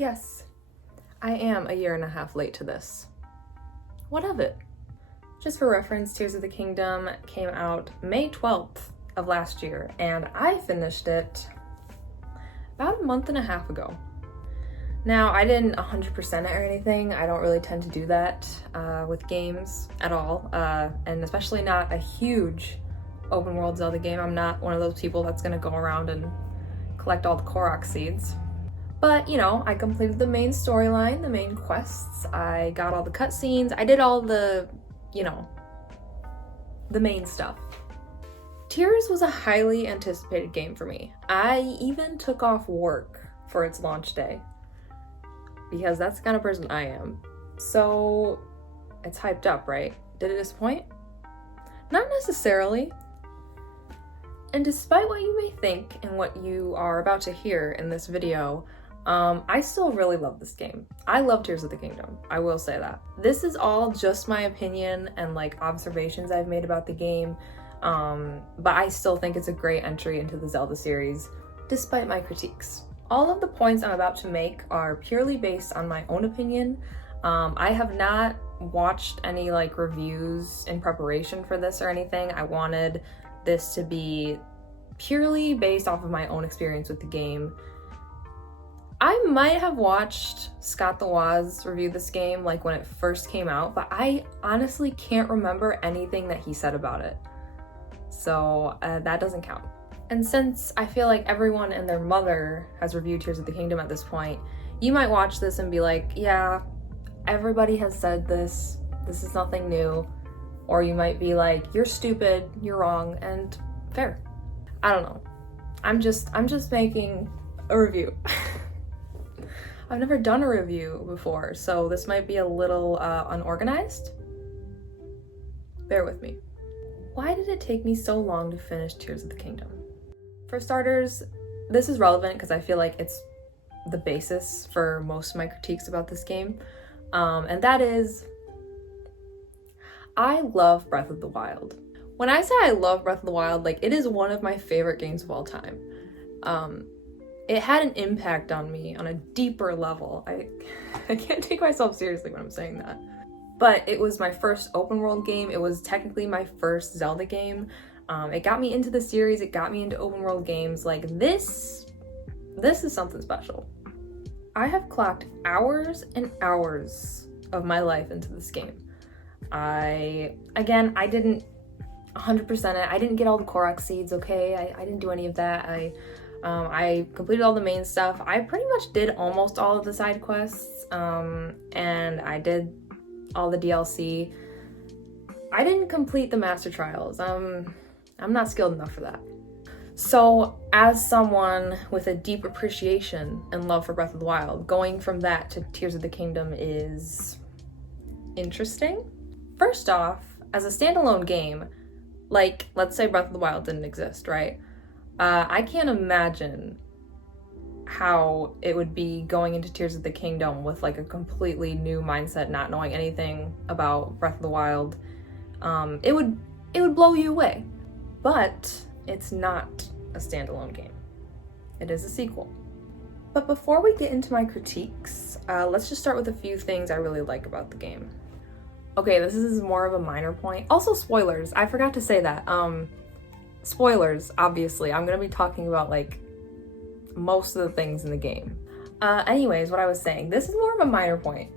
Yes, I am a year and a half late to this. What of it? Just for reference, Tears of the Kingdom came out May 12th of last year, and I finished it about a month and a half ago. Now, I didn't 100% it or anything. I don't really tend to do that with games at all, and especially not a huge open world Zelda game. I'm not one of those people that's gonna go around and collect all the Korok seeds. But, you know, I completed the main storyline, the main quests, I got all the cutscenes, I did all the, you know, the main stuff. Tears was a highly anticipated game for me. I even took off work for its launch day, because that's the kind of person I am. So, it's hyped up, right? Did it disappoint? Not necessarily. And despite what you may think and what you are about to hear in this video, I still really love this game. I love Tears of the Kingdom, I will say that. This is all just my opinion and like observations I've made about the game, but I still think it's a great entry into the Zelda series, despite my critiques. All of the points I'm about to make are purely based on my own opinion. I have not watched any like reviews in preparation for this or anything. I wanted this to be purely based off of my own experience with the game. I might have watched Scott the Woz review this game like when it first came out, but I honestly can't remember anything that he said about it. So that doesn't count. And since I feel like everyone and their mother has reviewed Tears of the Kingdom at this point, you might watch this and be like, yeah, everybody has said this is nothing new. Or you might be like, you're stupid, you're wrong, and fair. I don't know. I'm just making a review. I've never done a review before, so this might be a little unorganized. Bear with me. Why did it take me so long to finish Tears of the Kingdom? For starters, this is relevant because I feel like it's the basis for most of my critiques about this game, and that is, I love Breath of the Wild. When I say I love Breath of the Wild, like, it is one of my favorite games of all time. It had an impact on me on a deeper level. I can't take myself seriously when I'm saying that. But it was my first open world game. It was technically my first Zelda game. It got me into the series. It got me into open world games. Like, this is something special. I have clocked hours and hours of my life into this game. I didn't 100% it. I didn't get all the Korok seeds, okay? I didn't do any of that. I completed all the main stuff. I pretty much did almost all of the side quests, and I did all the DLC. I didn't complete the Master Trials. I'm not skilled enough for that. So, as someone with a deep appreciation and love for Breath of the Wild, going from that to Tears of the Kingdom is interesting. First off, as a standalone game, like, let's say Breath of the Wild didn't exist, right? I can't imagine how it would be going into Tears of the Kingdom with like a completely new mindset, not knowing anything about Breath of the Wild. It would blow you away. But it's not a standalone game. It is a sequel. But before we get into my critiques, let's just start with a few things I really like about the game. Okay, this is more of a minor point. Also, spoilers. I forgot to say that. Spoilers, obviously. I'm gonna be talking about like most of the things in the game. Anyways, what I was saying, this is more of a minor point,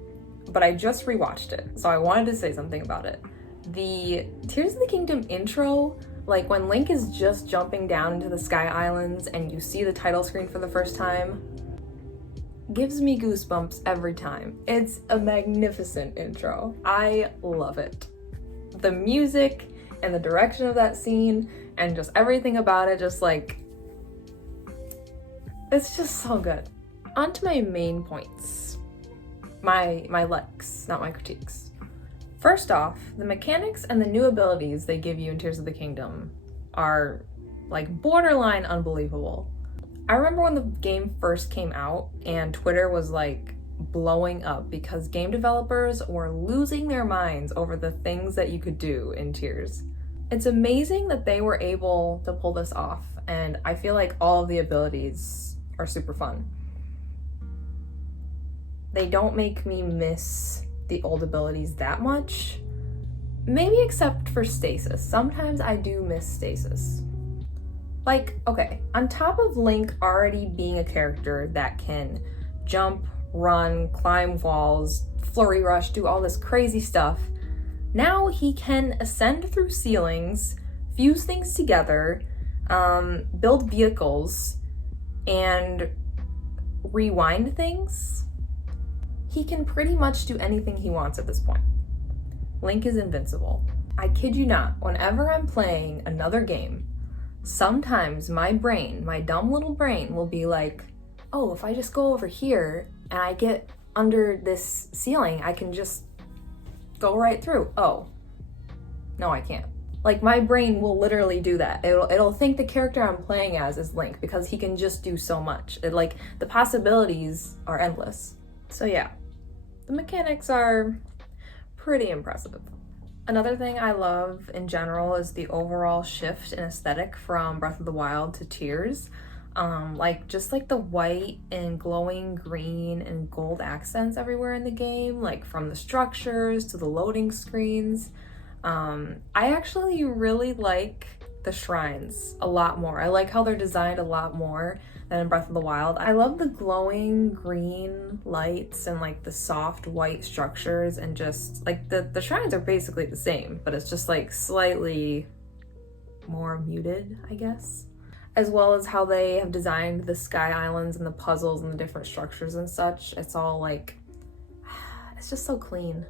but I just rewatched it, so I wanted to say something about it. The Tears of the Kingdom intro, like when Link is just jumping down into the Sky Islands and you see the title screen for the first time, gives me goosebumps every time. It's a magnificent intro. I love it. The music and the direction of that scene and just everything about it, just like, it's just so good. On to my main points. My likes, not my critiques. First off, the mechanics and the new abilities they give you in Tears of the Kingdom are like borderline unbelievable. I remember when the game first came out and Twitter was like blowing up because game developers were losing their minds over the things that you could do in Tears. It's amazing that they were able to pull this off, and I feel like all of the abilities are super fun. They don't make me miss the old abilities that much. Maybe except for stasis. Sometimes I do miss stasis. Like, okay, on top of Link already being a character that can jump, run, climb walls, flurry rush, do all this crazy stuff, now he can ascend through ceilings, fuse things together, build vehicles, and rewind things. He can pretty much do anything he wants at this point. Link is invincible. I kid you not, whenever I'm playing another game, sometimes my brain, my dumb little brain, will be like, oh, if I just go over here and I get under this ceiling, I can just go right through. Oh, no, I can't. Like, my brain will literally do that. It'll think the character I'm playing as is Link because he can just do so much. Like, the possibilities are endless. So yeah, the mechanics are pretty impressive. Another thing I love in general is the overall shift in aesthetic from Breath of the Wild to Tears. Just like the white and glowing green and gold accents everywhere in the game, like from the structures to the loading screens. I actually really like the shrines a lot more. I like how they're designed a lot more than in Breath of the Wild. I love the glowing green lights and like the soft white structures, and just like the shrines are basically the same, but it's just like slightly more muted, I guess. As well as how they have designed the sky islands and the puzzles and the different structures and such. It's all like, it's just so clean.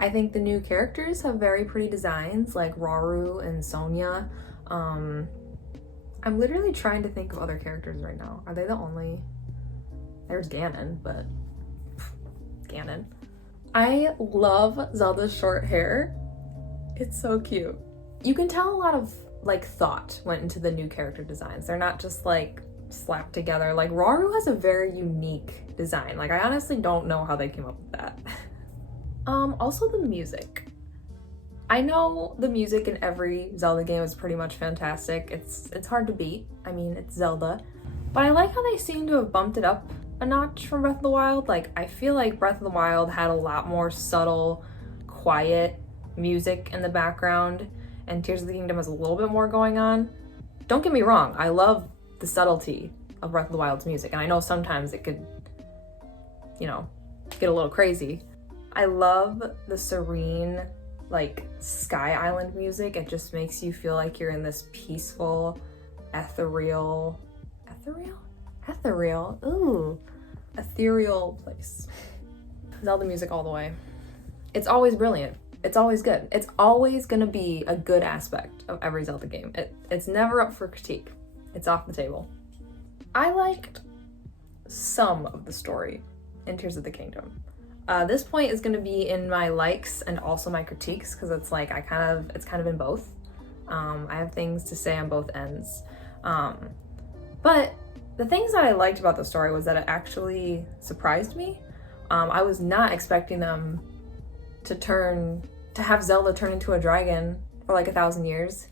I think the new characters have very pretty designs, like Rauru and Sonia. I'm literally trying to think of other characters right now. Are they the only? There's Ganon, but Ganon. I love Zelda's short hair. It's so cute. You can tell a lot of like thought went into the new character designs. They're not just like slapped together. Like Rauru has a very unique design. Like I honestly don't know how they came up with that. Also the music. I know the music in every Zelda game is pretty much fantastic. It's hard to beat. I mean, it's Zelda. But I like how they seem to have bumped it up a notch from Breath of the Wild. Like, I feel like Breath of the Wild had a lot more subtle, quiet music in the background, and Tears of the Kingdom has a little bit more going on. Don't get me wrong, I love the subtlety of Breath of the Wild's music, and I know sometimes it could, you know, get a little crazy. I love the serene, like, Sky Island music. It just makes you feel like you're in this peaceful, ethereal place. Zelda music all the way. It's always brilliant. It's always good. It's always gonna be a good aspect of every Zelda game. It's never up for critique. It's off the table. I liked some of the story in Tears of the Kingdom. This point is going to be in my likes and also my critiques, because it's like it's kind of in both. I have things to say on both ends. But the things that I liked about the story was that it actually surprised me. I was not expecting them to have Zelda turn into a dragon for like 1,000 years.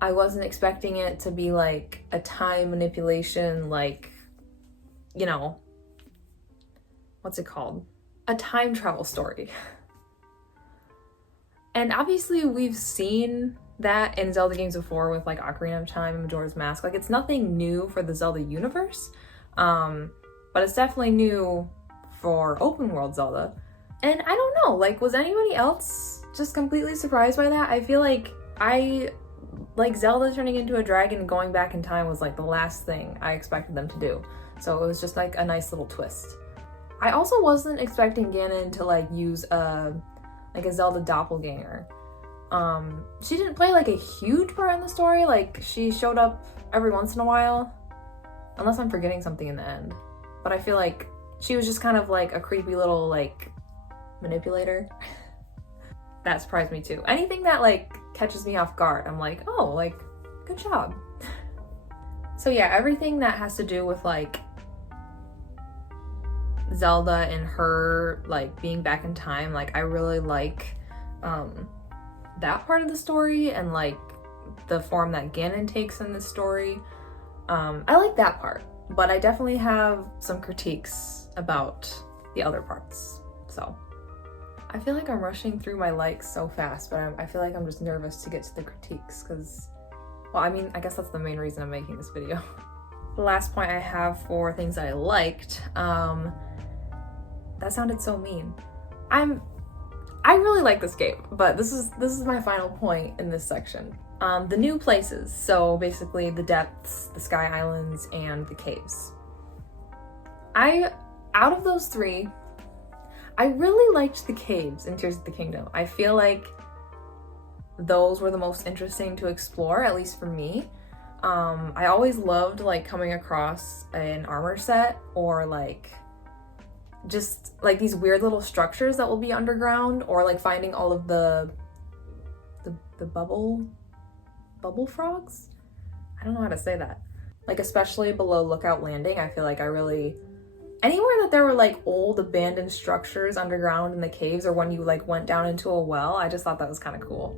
I wasn't expecting it to be like a time manipulation, like, you know, what's it called? A time travel story. And obviously we've seen that in Zelda games before with like Ocarina of Time and Majora's Mask. Like, it's nothing new for the Zelda universe, but it's definitely new for open world Zelda. And I don't know, like, was anybody else just completely surprised by that? I feel like Zelda turning into a dragon and going back in time was like the last thing I expected them to do. So it was just like a nice little twist. I also wasn't expecting Ganon to like use a Zelda doppelganger. She didn't play like a huge part in the story. Like, she showed up every once in a while, unless I'm forgetting something in the end. But I feel like she was just kind of like a creepy little like manipulator. That surprised me too. Anything that like catches me off guard, I'm like, oh, like, good job. So yeah, everything that has to do with like Zelda and her like being back in time, like, I really like that part of the story, and like the form that Ganon takes in the story. I like that part, but I definitely have some critiques about the other parts. So I feel like I'm rushing through my likes so fast, but I feel like I'm just nervous to get to the critiques because, well, I mean, I guess that's the main reason I'm making this video. The last point I have for things I liked, that sounded so mean. I really like this game, but this is my final point in this section. The new places, so basically the depths, the sky islands, and the caves. Out of those three, I really liked the caves in Tears of the Kingdom. I feel like those were the most interesting to explore, at least for me. I always loved like coming across an armor set or like just like these weird little structures that will be underground, or like finding all of the bubble frogs? I don't know how to say that. Like especially below Lookout Landing, I feel like anywhere that there were like old abandoned structures underground in the caves, or when you like went down into a well, I just thought that was kind of cool.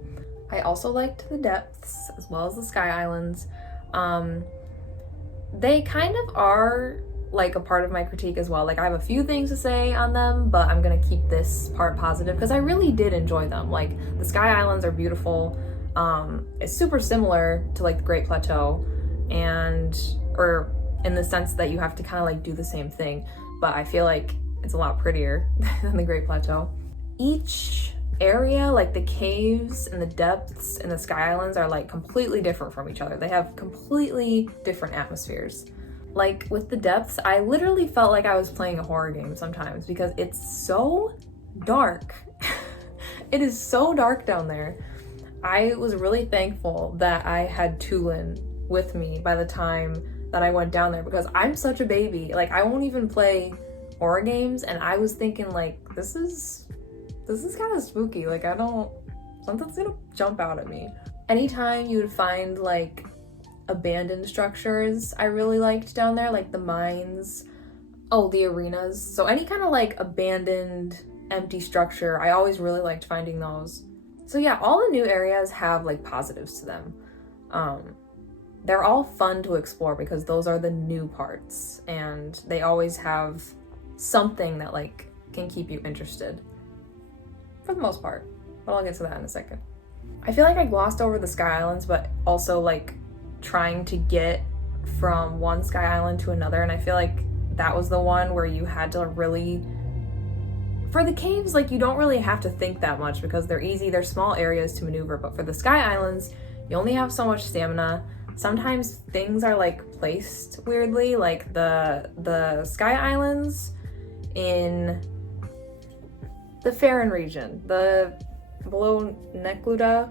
I also liked the depths as well as the sky islands. They kind of are like a part of my critique as well. Like I have a few things to say on them, but I'm gonna keep this part positive because I really did enjoy them. Like the sky islands are beautiful. It's super similar to like the Great Plateau, or in the sense that you have to kind of like do the same thing, but I feel like it's a lot prettier than the Great Plateau. Each area, like the caves and the depths and the sky islands, are like completely different from each other. They have completely different atmospheres. Like with the depths, I literally felt like I was playing a horror game sometimes because it's so dark. It is so dark down there. I was really thankful that I had Tulin with me by the time that I went down there because I'm such a baby. Like I won't even play horror games, and I was thinking like, this is kind of spooky. Like something's gonna jump out at me. Anytime you would find like abandoned structures, I really liked down there, like the mines, the arenas. So any kind of like abandoned empty structure, I always really liked finding those. So yeah, all the new areas have like positives to them. They're all fun to explore because those are the new parts, and they always have something that like can keep you interested for the most part, but I'll get to that in a second. I feel like I glossed over the sky islands, but also like trying to get from one sky island to another, and I feel like that was the one where you had to really, for the caves, like you don't really have to think that much because they're easy, they're small areas to maneuver, but for the sky islands, you only have so much stamina. Sometimes things are like placed weirdly, like the sky islands in the Farron region, below Necluda,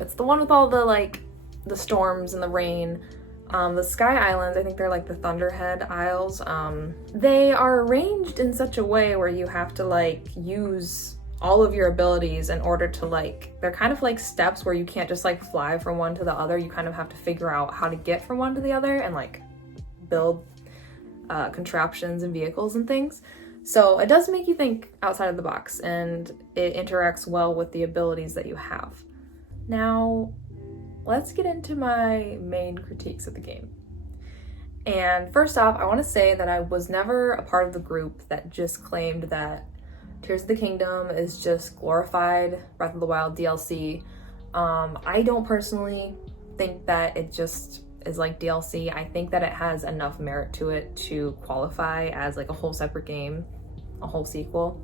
it's the one with all the like the storms and the rain. The sky islands, I think they're like the Thunderhead Isles. They are arranged in such a way where you have to like use all of your abilities in order to like, they're kind of like steps where you can't just like fly from one to the other. You kind of have to figure out how to get from one to the other and like build contraptions and vehicles and things. So it does make you think outside of the box, and it interacts well with the abilities that you have. Now, let's get into my main critiques of the game. And first off, I want to say that I was never a part of the group that just claimed that Tears of the Kingdom is just glorified Breath of the Wild DLC. I don't personally think that it just is like DLC. I think that it has enough merit to it to qualify as like a whole separate game, a whole sequel.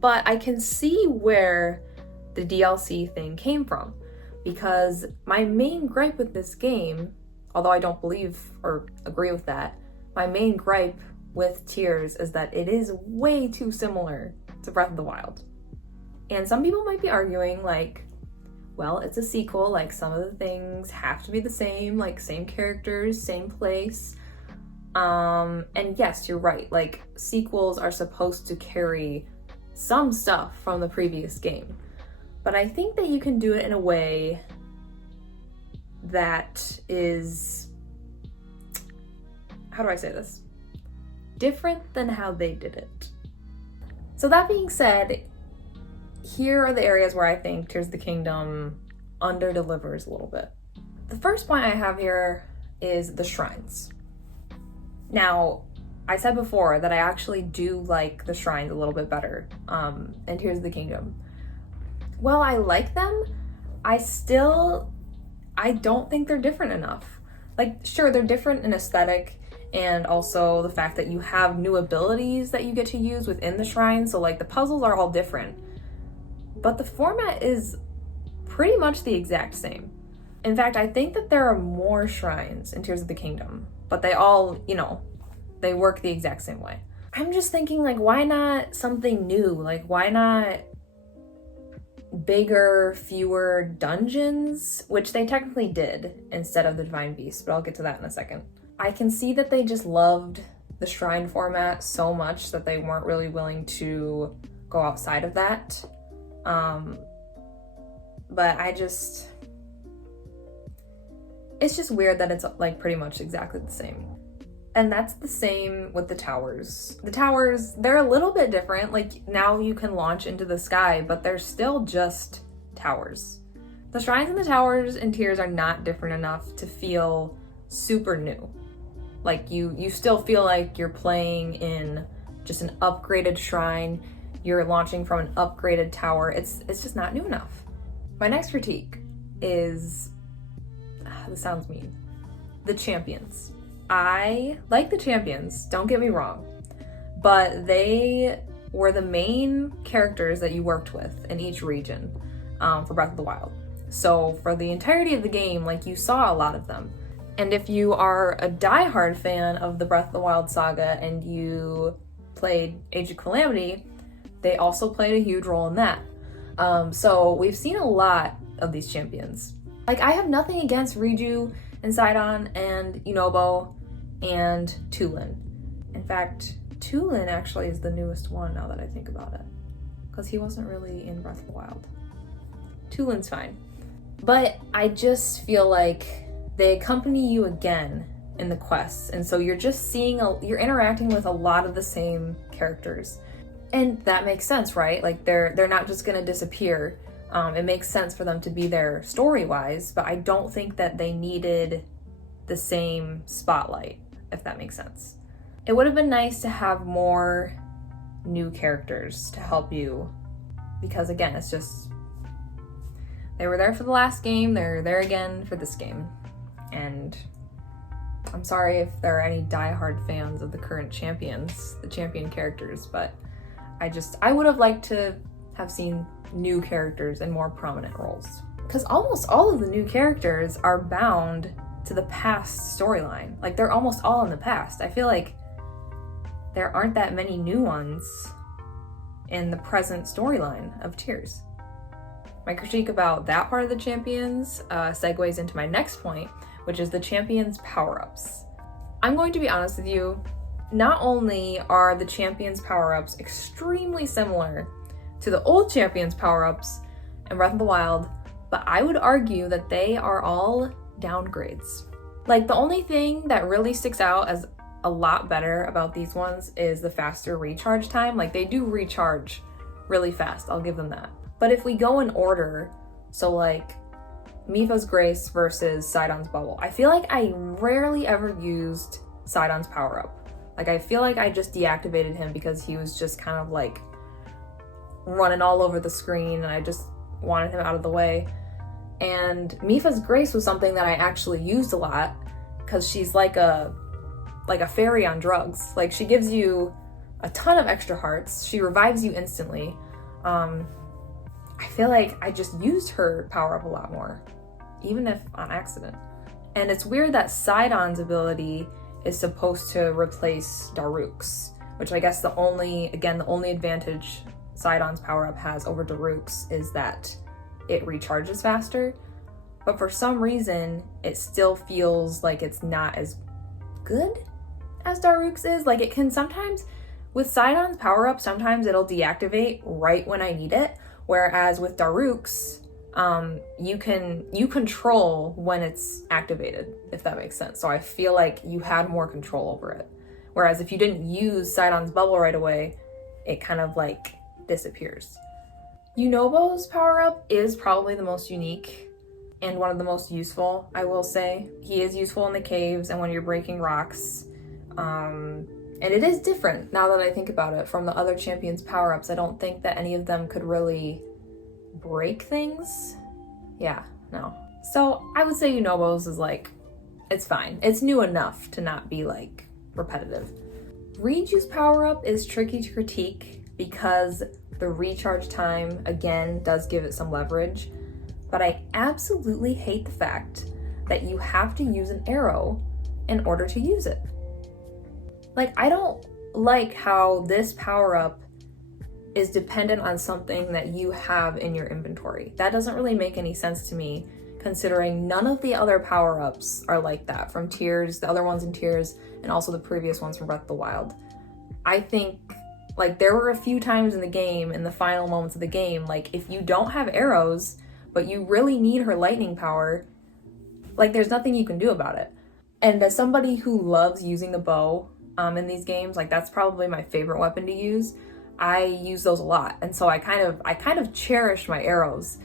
But I can see where the DLC thing came from, because my main gripe with this game, although I don't believe or agree with that, my main gripe with Tears is that it is way too similar to Breath of the Wild. And some people might be arguing like, well, it's a sequel, like some of the things have to be the same, like same characters, same place. And yes, you're right, like sequels are supposed to carry some stuff from the previous game. But I think that you can do it in a way that is, how do I say this? Different than how they did it. So that being said, here are the areas where I think Tears of the Kingdom under-delivers a little bit. The first point I have here is the shrines. Now, I said before that I actually do like the shrines a little bit better in Tears of the Kingdom. While I like them, I don't think they're different enough. Like, sure, they're different in aesthetic, and also the fact that you have new abilities that you get to use within the shrine. So like the puzzles are all different, but the format is pretty much the exact same. In fact, I think that there are more shrines in Tears of the Kingdom, but they all, they work the exact same way. I'm just thinking, like, why not something new? Like, why not bigger, fewer dungeons, which they technically did instead of the Divine Beast, but I'll get to that in a second. I can see that they just loved the shrine format so much that they weren't really willing to go outside of that. But it's just weird that it's like pretty much exactly the same. And that's the same with the towers. The towers, they're a little bit different. Like, now you can launch into the sky, but they're still just towers. The shrines and the towers and Tears are not different enough to feel super new. Like, you still feel like you're playing in just an upgraded shrine. You're launching from an upgraded tower. It's just not new enough. My next critique is, this sounds mean, the champions. I like the champions, don't get me wrong, but they were the main characters that you worked with in each region for Breath of the Wild. So for the entirety of the game, like, you saw a lot of them. And if you are a diehard fan of the Breath of the Wild saga and you played Age of Calamity, they also played a huge role in that. So we've seen a lot of these champions. Like, I have nothing against Riju and Sidon and Yunobo and Tulin. In fact, Tulin actually is the newest one now that I think about it, because he wasn't really in Breath of the Wild. Tulin's fine. But I just feel like they accompany you again in the quests, and so you're just you're interacting with a lot of the same characters. And that makes sense, right? Like, they're not just gonna disappear. It makes sense for them to be there story-wise, but I don't think that they needed the same spotlight, if that makes sense. It would have been nice to have more new characters to help you, because again, it's just, they were there for the last game, they're there again for this game. And I'm sorry if there are any diehard fans of the current champions, the champion characters, but I would have liked to have seen new characters in more prominent roles. Because almost all of the new characters are bound to the past storyline. Like, they're almost all in the past. I feel like there aren't that many new ones in the present storyline of Tears. My critique about that part of the champions segues into my next point, which is the champions' power-ups. I'm going to be honest with you, not only are the champions' power-ups extremely similar to the old champions' power-ups in Breath of the Wild, but I would argue that they are all downgrades. Like, the only thing that really sticks out as a lot better about these ones is the faster recharge time. Like, they do recharge really fast, I'll give them that. But if we go in order, so like Mipha's Grace versus Sidon's Bubble, I feel like I rarely ever used Sidon's power-up. Like, I feel like I just deactivated him because he was just kind of like running all over the screen and I just wanted him out of the way. And Mipha's Grace was something that I actually used a lot because she's like a fairy on drugs. Like, she gives you a ton of extra hearts. She revives you instantly. I feel like I just used her power-up a lot more, even if on accident. And it's weird that Sidon's ability is supposed to replace Daruk's, which I guess the only advantage Sidon's power-up has over Daruk's is that it recharges faster. But for some reason, it still feels like it's not as good as Daruk's is. Like, it can sometimes, with Sidon's power-up, sometimes it'll deactivate right when I need it. Whereas with Daruk's, you control when it's activated, if that makes sense. So I feel like you had more control over it. Whereas if you didn't use Sidon's bubble right away, it kind of like disappears. Yunobo's power-up is probably the most unique and one of the most useful, I will say. He is useful in the caves and when you're breaking rocks. And it is different now that I think about it from the other champions' power-ups. I don't think that any of them could really break things. Yeah, no. So I would say Unobo's is like, it's fine. It's new enough to not be like repetitive. Riju's power-up is tricky to critique because the recharge time, again, does give it some leverage. But I absolutely hate the fact that you have to use an arrow in order to use it. Like, I don't like how this power-up is dependent on something that you have in your inventory. That doesn't really make any sense to me, considering none of the other power-ups are like that from Tears, the other ones in Tears, and also the previous ones from Breath of the Wild. I think, like, there were a few times in the game, in the final moments of the game, like, if you don't have arrows, but you really need her lightning power, like, there's nothing you can do about it. And as somebody who loves using the bow in these games, like, that's probably my favorite weapon to use. I use those a lot, and so I kind of cherish my arrows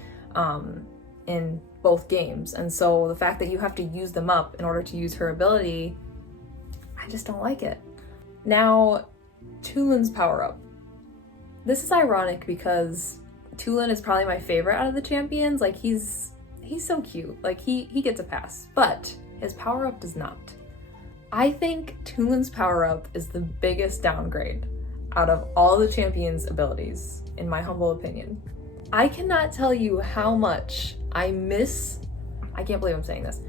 in both games. And so the fact that you have to use them up in order to use her ability, I just don't like it. Now, Tulin's power-up. This is ironic because Tulin is probably my favorite out of the champions. Like, he's so cute. Like, he gets a pass, but his power-up does not. I think Tulin's power-up is the biggest downgrade out of all the champions' abilities, in my humble opinion. I cannot tell you how much I can't believe I'm saying this,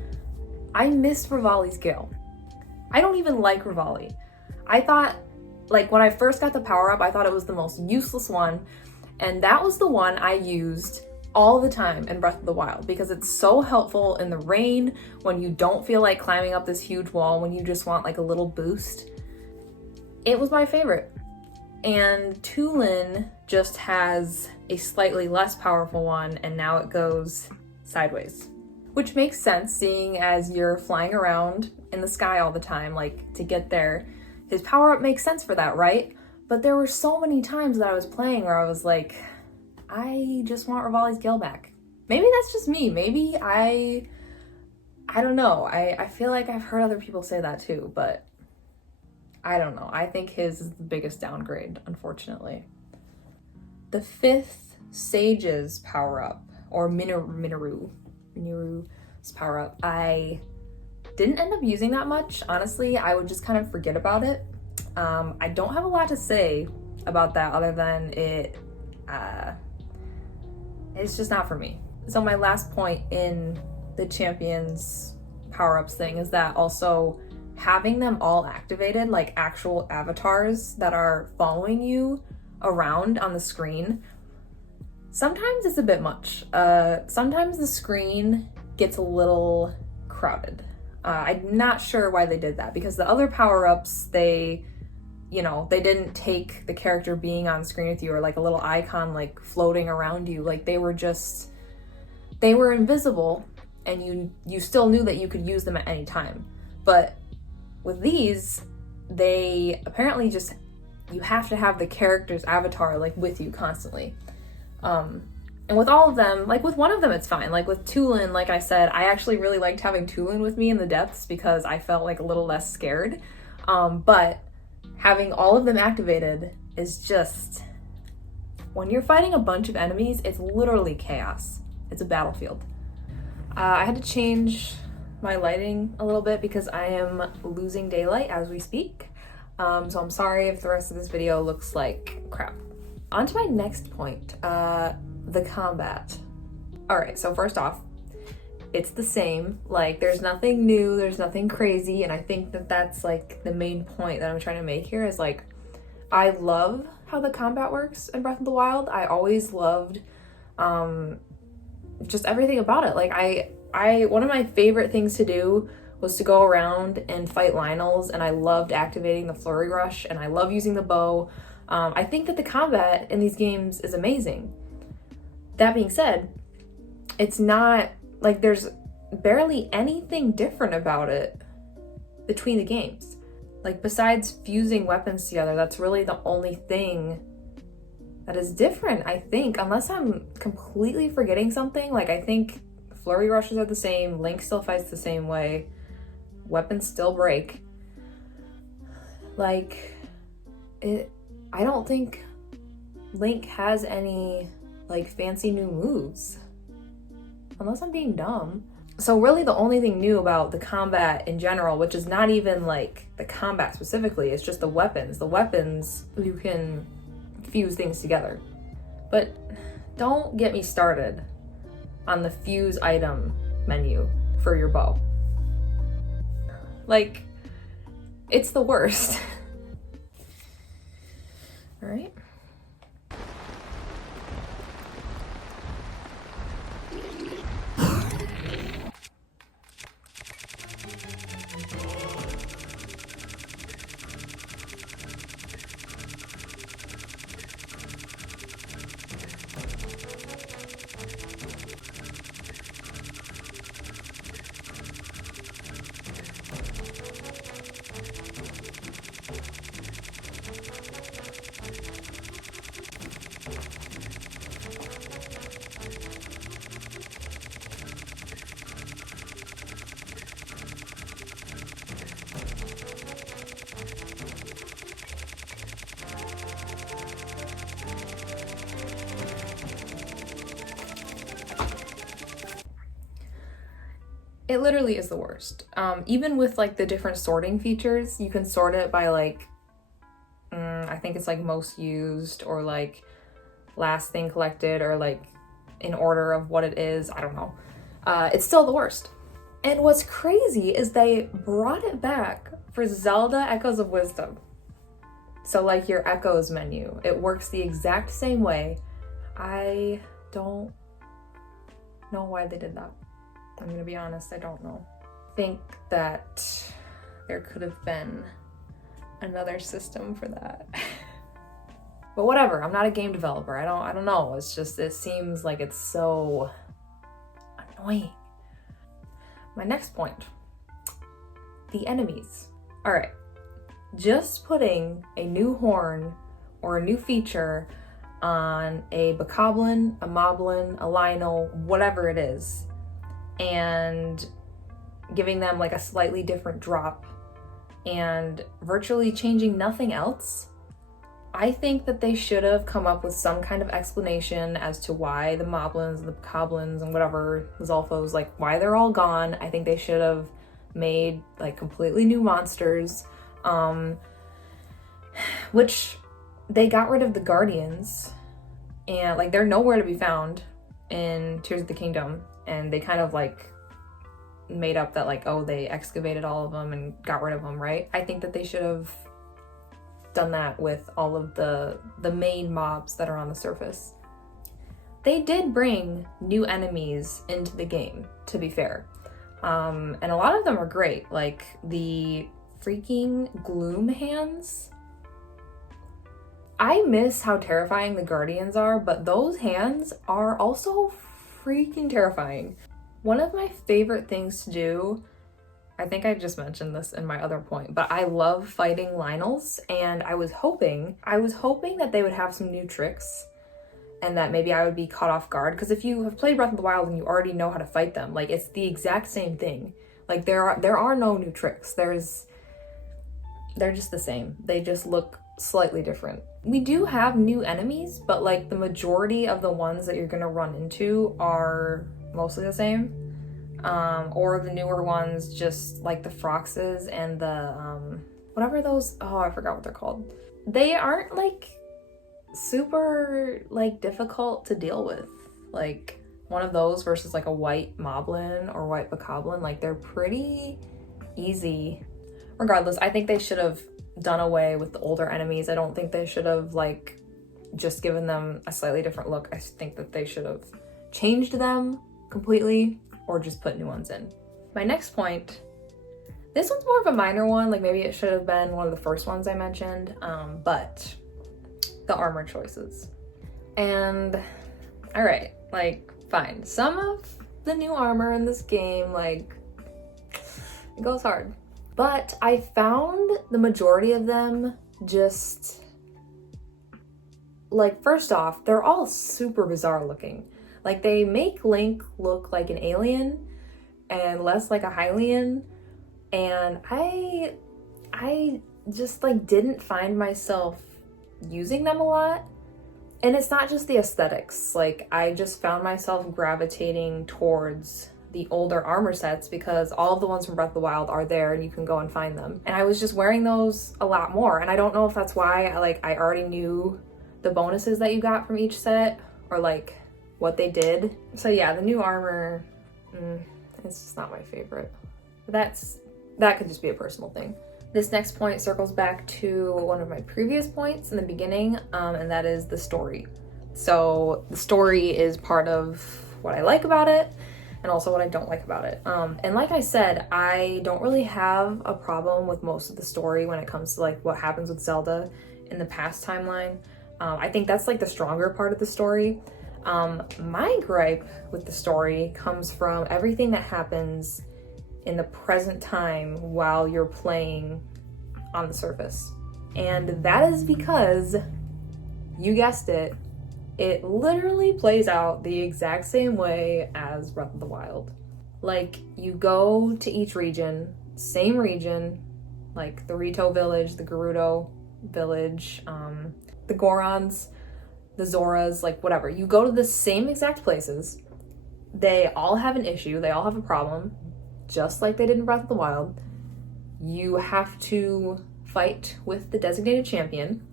I miss Rivali's Gale. I don't even like Rivali. I thought, like, when I first got the power-up, I thought it was the most useless one, and that was the one I used all the time in Breath of the Wild because it's so helpful in the rain when you don't feel like climbing up this huge wall, when you just want like a little boost. It was my favorite. And Tulin just has a slightly less powerful one, and now it goes sideways. Which makes sense, seeing as you're flying around in the sky all the time, like, to get there. His power-up makes sense for that, right? But there were so many times that I was playing where I was like, I just want Rivali's Gale back. Maybe that's just me. Maybe I don't know. I feel like I've heard other people say that too, but I don't know. I think his is the biggest downgrade, unfortunately. The 5th Sage's power-up, or Minoru's power-up, I didn't end up using that much. Honestly, I would just kind of forget about it. I don't have a lot to say about that other than it's just not for me. So my last point in the champions power-ups thing is that also having them all activated, like actual avatars that are following you around on the screen, sometimes it's a bit much. Sometimes the screen gets a little crowded. I'm not sure why they did that, because the other power-ups, they didn't take the character being on screen with you or like a little icon like floating around you. Like, they were invisible, and you still knew that you could use them at any time. But with these, they apparently just, you have to have the character's avatar like with you constantly. And with all of them, like with one of them it's fine. Like with Tulin, like I said, I actually really liked having Tulin with me in the depths because I felt like a little less scared. But having all of them activated is just, when you're fighting a bunch of enemies, it's literally chaos. It's a battlefield. I had to change my lighting a little bit because I am losing daylight as we speak. So I'm sorry if the rest of this video looks like crap. On to my next point, the combat. All right, so first off, it's the same. Like, there's nothing new, there's nothing crazy, and I think that that's like the main point that I'm trying to make here is like, I love how the combat works in Breath of the Wild. I always loved just everything about it. Like, one of my favorite things to do was to go around and fight Lynels, and I loved activating the Flurry Rush, and I love using the bow. I think that the combat in these games is amazing. That being said, it's not, like, there's barely anything different about it between the games. Like, besides fusing weapons together, that's really the only thing that is different, I think, unless I'm completely forgetting something. Like, I think Flurry Rushes are the same, Link still fights the same way, weapons still break. Like, I don't think Link has any like fancy new moves, unless I'm being dumb. So really the only thing new about the combat in general, which is not even like the combat specifically, it's just the weapons. The weapons, you can fuse things together. But don't get me started on the fuse item menu for your bow. Like, it's the worst. All right. It literally is the worst. Even with like the different sorting features, you can sort it by like, I think it's like most used or like last thing collected or like in order of what it is. I don't know. It's still the worst. And what's crazy is they brought it back for Zelda Echoes of Wisdom. So like your Echoes menu, it works the exact same way. I don't know why they did that. I'm gonna be honest, I don't know. I think that there could have been another system for that. But whatever, I'm not a game developer. I don't know. It's just, it seems like it's so annoying. My next point, the enemies. All right, just putting a new horn or a new feature on a bokoblin, a moblin, a Lionel, whatever it is, and giving them like a slightly different drop and virtually changing nothing else. I think that they should have come up with some kind of explanation as to why the moblins, the bokoblins, and whatever, Zolfos, like why they're all gone. I think they should have made like completely new monsters, which they got rid of the guardians and like they're nowhere to be found in Tears of the Kingdom. And they kind of like made up that like, oh, they excavated all of them and got rid of them, right? I think that they should have done that with all of the main mobs that are on the surface. They did bring new enemies into the game, to be fair. And a lot of them are great, like the freaking gloom hands. I miss how terrifying the guardians are, but those hands are also freaking terrifying. One of my favorite things to do, I think I just mentioned this in my other point, but I love fighting Lionels, and I was hoping that they would have some new tricks and that maybe I would be caught off guard, because if you have played Breath of the Wild and you already know how to fight them, like it's the exact same thing. Like there are no new tricks. They're just the same. They just look slightly different. We do have new enemies, but like the majority of the ones that you're gonna run into are mostly the same. Or the newer ones, just like the Froxes and the, whatever those, oh, I forgot what they're called. They aren't like super like difficult to deal with. Like one of those versus like a white moblin or white bokoblin, like they're pretty easy. Regardless, I think they should have done away with the older enemies. I don't think they should have like just given them a slightly different look. I think that they should have changed them completely or just put new ones in. My next point, this one's more of a minor one, like maybe it should have been one of the first ones I mentioned, but the armor choices. And all right, like fine, some of the new armor in this game, like it goes hard. But I found the majority of them just, like, first off, they're all super bizarre looking. Like, they make Link look like an alien and less like a Hylian. And I just like didn't find myself using them a lot. And it's not just the aesthetics, like I just found myself gravitating towards the older armor sets because all of the ones from Breath of the Wild are there and you can go and find them. And I was just wearing those a lot more. And I don't know if that's why I already knew the bonuses that you got from each set or like what they did. So yeah, the new armor, it's just not my favorite. That could just be a personal thing. This next point circles back to one of my previous points in the beginning, and that is the story. So the story is part of what I like about it and also what I don't like about it. And like I said, I don't really have a problem with most of the story when it comes to like what happens with Zelda in the past timeline. I think that's like the stronger part of the story. My gripe with the story comes from everything that happens in the present time while you're playing on the surface. And that is because, you guessed it, it literally plays out the exact same way as Breath of the Wild. Like, you go to each region, same region, like the Rito village, the Gerudo village, the Gorons, the Zoras, like whatever. You go to the same exact places. They all have an issue, they all have a problem, just like they did in Breath of the Wild. You have to fight with the designated champion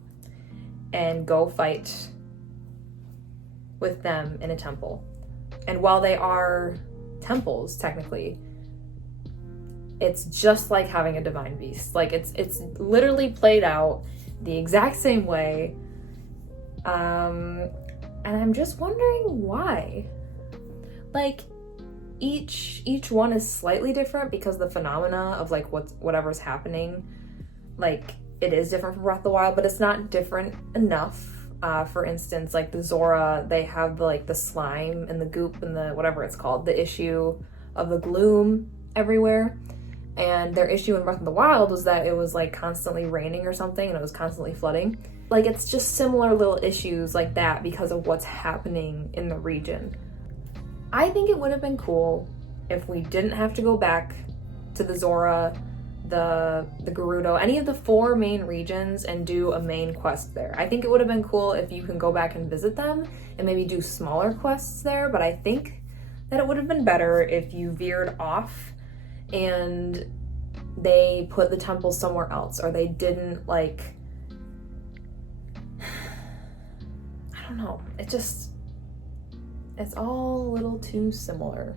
and go fight with them in a temple. And while they are temples, technically, it's just like having a divine beast. Like it's literally played out the exact same way. And I'm just wondering why. Like, each one is slightly different because the phenomena of like whatever's happening, like it is different from Breath of the Wild, but it's not different enough. For instance, like the Zora, they have the slime and the goop and the whatever it's called, the issue of the gloom everywhere. And their issue in Breath of the Wild was that it was like constantly raining or something and it was constantly flooding. Like it's just similar little issues like that because of what's happening in the region. I think it would have been cool if we didn't have to go back to the Zora, the Gerudo, any of the 4 main regions and do a main quest there. I think it would have been cool if you can go back and visit them and maybe do smaller quests there, but I think that it would have been better if you veered off and they put the temple somewhere else, or they didn't like, I don't know, it's all a little too similar.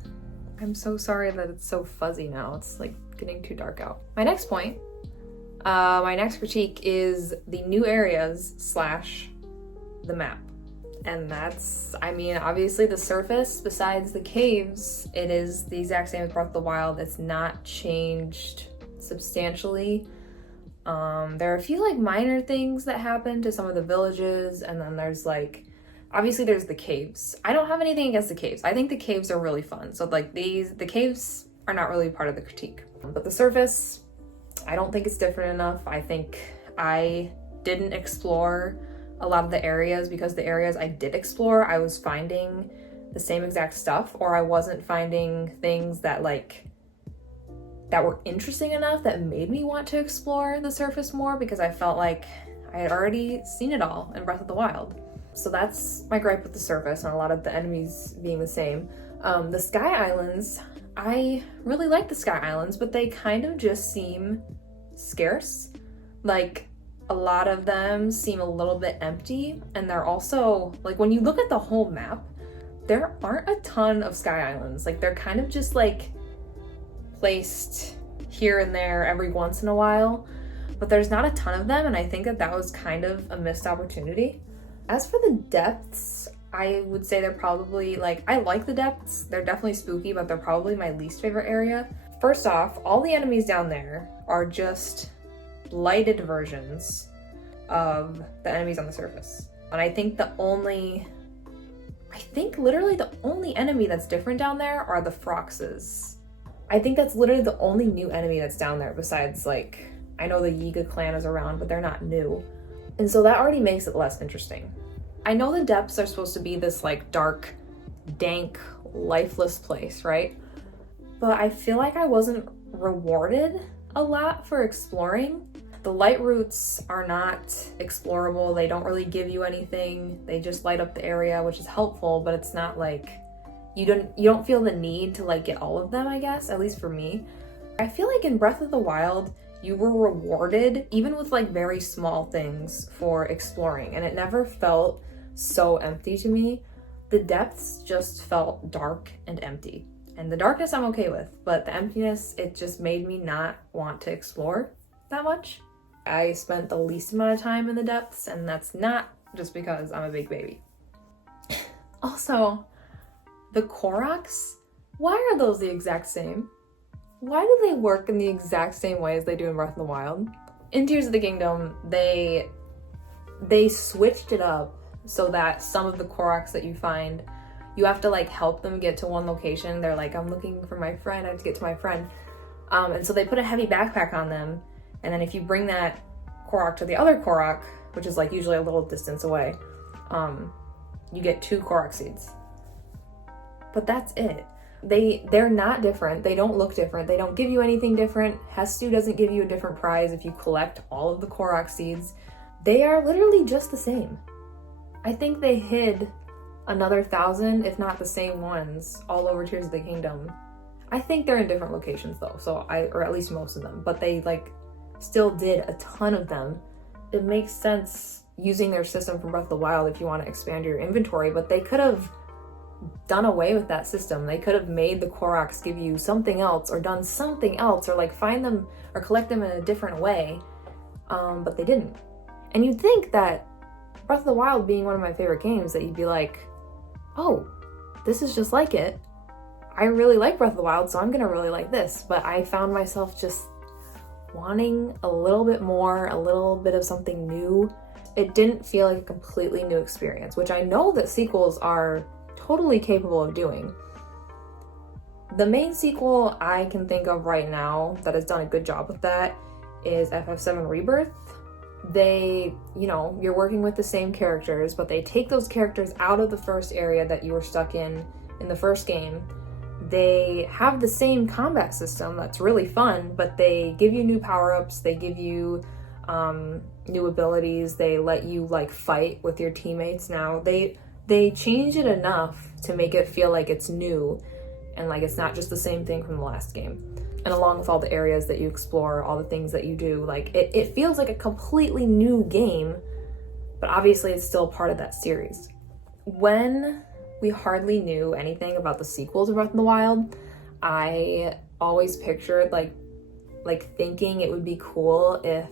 I'm so sorry that it's so fuzzy now. It's like getting too dark out. My next point, my next critique is the new areas / the map. And that's, I mean, obviously the surface, besides the caves, it is the exact same as Breath of the Wild. It's not changed substantially. There are a few like minor things that happen to some of the villages, and then there's like, obviously there's the caves. I don't have anything against the caves. I think the caves are really fun. So like the caves are not really part of the critique. But the surface, I don't think it's different enough. I think I didn't explore a lot of the areas because the areas I did explore, I was finding the same exact stuff, or I wasn't finding things that were interesting enough that made me want to explore the surface more because I felt like I had already seen it all in Breath of the Wild. So that's my gripe with the surface and a lot of the enemies being the same. The Sky Islands, I really like the Sky Islands, but they kind of just seem scarce. Like, a lot of them seem a little bit empty, and they're also, like, when you look at the whole map, there aren't a ton of Sky Islands. Like, they're kind of just, like, placed here and there every once in a while, but there's not a ton of them, and I think that was kind of a missed opportunity. As for the depths, I would say they're probably, like, I like the depths. They're definitely spooky, but they're probably my least favorite area. First off, all the enemies down there are just lighted versions of the enemies on the surface. And I think literally the only enemy that's different down there are the Froxes. I think that's literally the only new enemy that's down there besides, like, I know the Yiga clan is around, but they're not new. And so that already makes it less interesting. I know the depths are supposed to be this like dark, dank, lifeless place, right? But I feel like I wasn't rewarded a lot for exploring. The light routes are not explorable. They don't really give you anything. They just light up the area, which is helpful, but it's not like you don't feel the need to like get all of them, I guess, at least for me. I feel like in Breath of the Wild, you were rewarded even with like very small things for exploring, and it never felt so empty to me. The depths just felt dark and empty. And the darkness I'm okay with, but the emptiness, it just made me not want to explore that much. I spent the least amount of time in the depths, and that's not just because I'm a big baby. Also, the Koroks, why are those the exact same? Why do they work in the exact same way as they do in Breath of the Wild? In Tears of the Kingdom, they switched it up so that some of the Koroks that you find, you have to like help them get to one location. They're like, I'm looking for my friend, I have to get to my friend. And so they put a heavy backpack on them, and then if you bring that Korok to the other Korok, which is like usually a little distance away, you get 2 Korok seeds. But that's it. They're not different. They don't look different. They don't give you anything different. Hestu doesn't give you a different prize if you collect all of the Korok seeds. They are literally just the same. I think they hid another 1,000, if not the same ones, all over Tears of the Kingdom. I think they're in different locations though, or at least most of them, but they like still did a ton of them. It makes sense using their system from Breath of the Wild if you want to expand your inventory, but they could have done away with that system. They could have made the Koroks give you something else, or done something else, or like find them or collect them in a different way, but they didn't. And you'd think that Breath of the Wild being one of my favorite games, that you'd be like, oh, this is just like it. I really like Breath of the Wild, so I'm gonna really like this. But I found myself just wanting a little bit more, a little bit of something new. It didn't feel like a completely new experience, which I know that sequels are totally capable of doing. The main sequel I can think of right now that has done a good job with that is FF7 Rebirth. They, you're working with the same characters, but they take those characters out of the first area that you were stuck in the first game. They have the same combat system that's really fun, but they give you new power-ups, they give you new abilities, they let you like fight with your teammates now. They change it enough to make it feel like it's new and like it's not just the same thing from the last game. And along with all the areas that you explore, all the things that you do, like it feels like a completely new game, but obviously it's still part of that series. When we hardly knew anything about the sequel to Breath of the Wild, I always pictured like thinking it would be cool if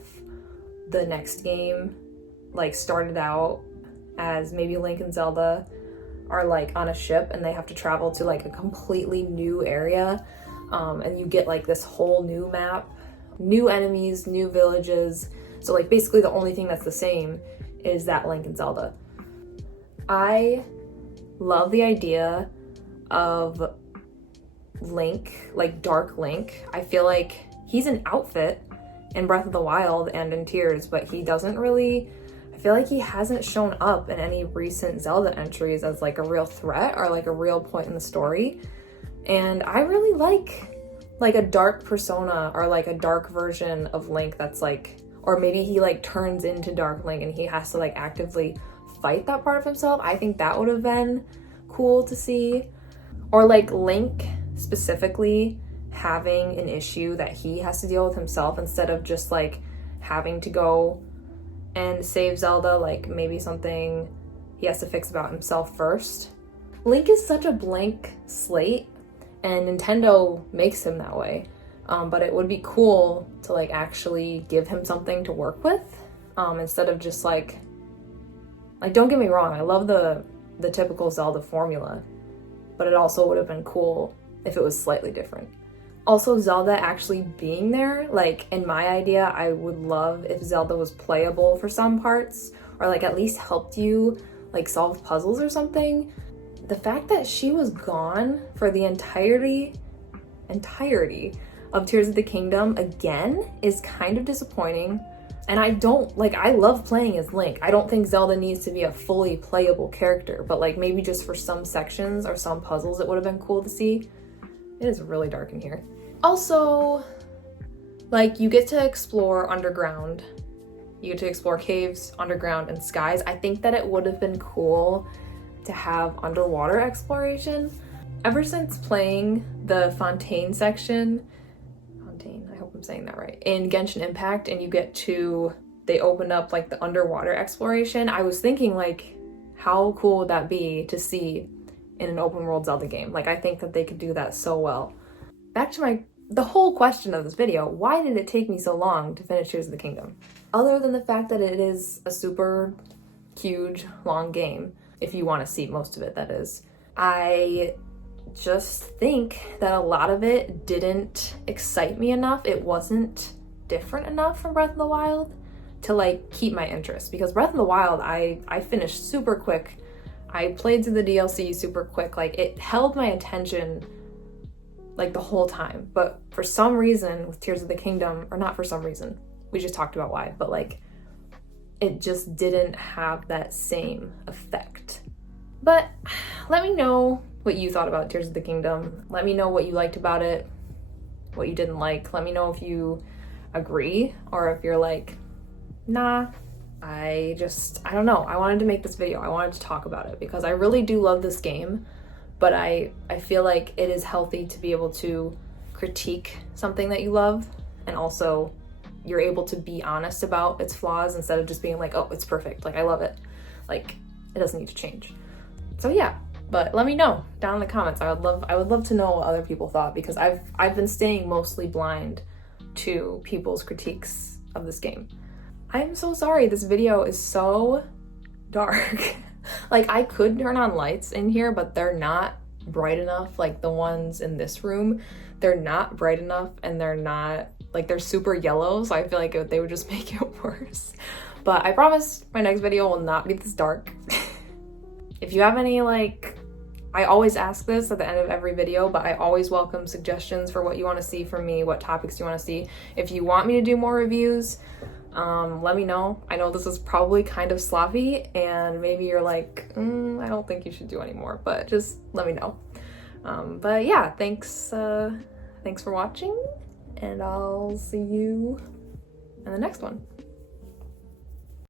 the next game like started out as maybe Link and Zelda are like on a ship and they have to travel to like a completely new area, and you get like this whole new map, new enemies, new villages. So like basically the only thing that's the same is that Link and Zelda. I love the idea of Link, like Dark Link. I feel like he's an outfit in Breath of the Wild and in Tears, but he doesn't really, I feel like he hasn't shown up in any recent Zelda entries as like a real threat or like a real point in the story. And I really like a dark persona or like a dark version of Link that's like, or maybe he like turns into Dark Link and he has to like actively fight that part of himself. I think that would have been cool to see. Or like Link specifically having an issue that he has to deal with himself instead of just like having to go and save Zelda, like maybe something he has to fix about himself first. Link is such a blank slate and Nintendo makes him that way. But it would be cool to like actually give him something to work with, instead of just like don't get me wrong, I love the typical Zelda formula, but it also would have been cool if it was slightly different. Also, Zelda actually being there, like in my idea, I would love if Zelda was playable for some parts, or like at least helped you like solve puzzles or something. The fact that she was gone for the entirety of Tears of the Kingdom again is kind of disappointing. And I love playing as Link. I don't think Zelda needs to be a fully playable character, but like maybe just for some sections or some puzzles it would have been cool to see. It is really dark in here. Also, Like, you get to explore underground, you get to explore caves, underground, and skies. I think that it would have been cool to have underwater exploration. Ever since playing the Fontaine section, I hope I'm saying that right, in Genshin Impact, and they opened up like the underwater exploration, I was thinking like, how cool would that be to see in an open world Zelda game? Like, I think that they could do that so well. Back to the whole question of this video, why did it take me so long to finish Tears of the Kingdom? Other than the fact that it is a super huge, long game, if you want to see most of it, that is. I just think that a lot of it didn't excite me enough. It wasn't different enough from Breath of the Wild to like keep my interest, because Breath of the Wild, I finished super quick. I played through the DLC super quick. Like, it held my attention like the whole time. But for some reason with Tears of the Kingdom, or not for some reason, we just talked about why, but like, it just didn't have that same effect. But let me know what you thought about Tears of the Kingdom. Let me know what you liked about it, what you didn't like. Let me know if you agree, or if you're like, nah, I don't know. I wanted to make this video. I wanted to talk about it because I really do love this game, but I feel like it is healthy to be able to critique something that you love, and also you're able to be honest about its flaws instead of just being like, oh, it's perfect, like I love it, like it doesn't need to change. So yeah, but let me know down in the comments. I would love to know what other people thought, because I've been staying mostly blind to people's critiques of this game. I'm so sorry this video is so dark. Like, I could turn on lights in here, but they're not bright enough. Like, the ones in this room, they're not bright enough, and they're super yellow, so I feel like they would just make it worse. But I promise my next video will not be this dark. If you have any, like, I always ask this at the end of every video, but I always welcome suggestions for what you want to see from me, what topics you want to see. If you want me to do more reviews, let me know. I know this is probably kind of sloppy, and maybe you're like, I don't think you should do any more, but just let me know. But yeah, thanks for watching, and I'll see you in the next one.